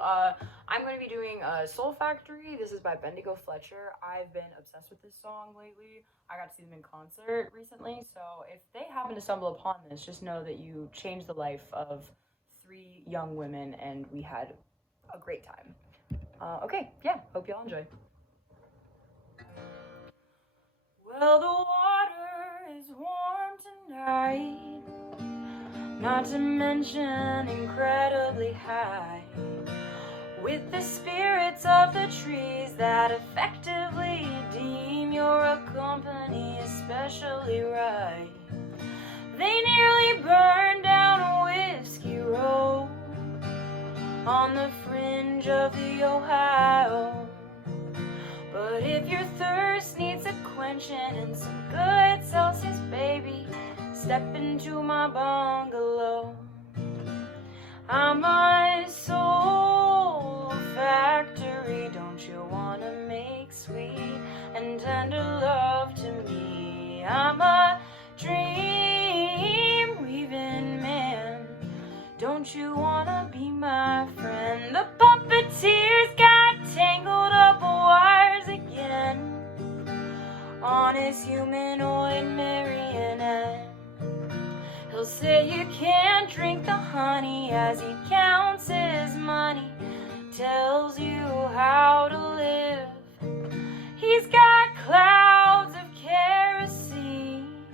I'm going to be doing Soul Factory. This is by Bendigo Fletcher. I've been obsessed with this song lately. I got to see them in concert recently, so if they happen to stumble upon this, just know that you changed the life of 3 young women, and we had a great time. Okay, yeah, hope y'all enjoy. Well, the water is warm tonight, not to mention incredibly high, with the spirits of the trees that effectively deem your company especially right. They nearly burned down a whiskey road on the fringe of the Ohio. But if your thirst needs a quenching and some good Celsius, baby, step into my bungalow. I'm a soul factory. Don't you wanna make sweet and tender love to me? I'm a dream weaving man. Don't you wanna be my friend? The puppeteers got tangled up wires again on his humanoid marionette. He'll say you can't drink the honey as he counts his money, tells you how to live. He's got clouds of kerosene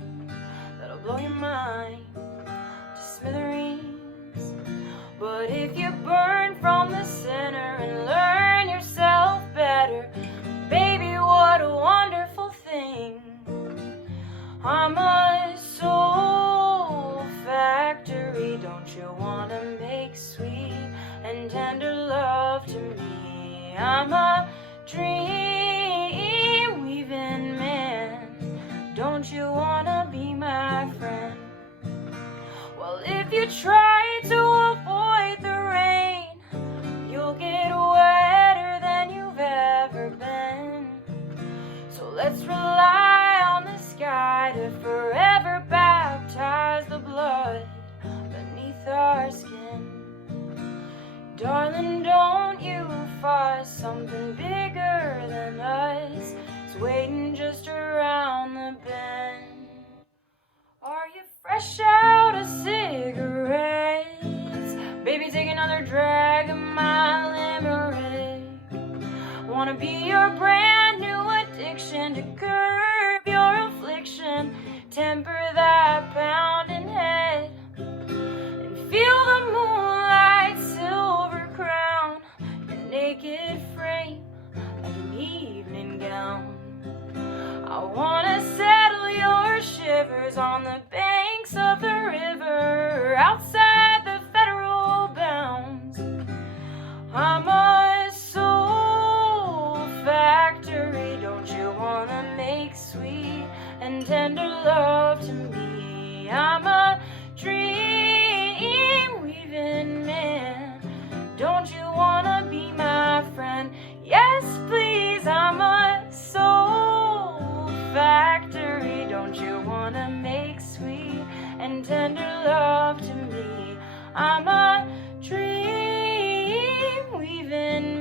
that'll blow your mind to smithereens. But if you burn from the center and learn yourself better, baby, what a wonderful thing. I'm a soul factory. Don't you wanna make sweet and tender love to me? I'm a dream weaving man. Don't you wanna be my friend? Well, if you try to avoid the rain, you'll get wetter than you've ever been. So let's rely on the sky to forever baptize the blood beneath our skin. Darling, don't you fuss, something bigger than us is waiting just around the bend. Are you fresh out of cigarettes? Baby, take another drag of my limerick. Wanna be your brand new addiction to curb your affliction, temper that pounding head, and feel the moonlight silver crown your naked frame like an evening gown. I wanna settle your shivers on the banks of the river outside the federal bounds. I'm a soul factory. Don't you wanna make sweet and tender love to me? I'm a dream weaving man. Don't you wanna be my friend? Yes, please, I'm a soul factory. Don't you wanna make sweet and tender love to me? I'm a dream weaving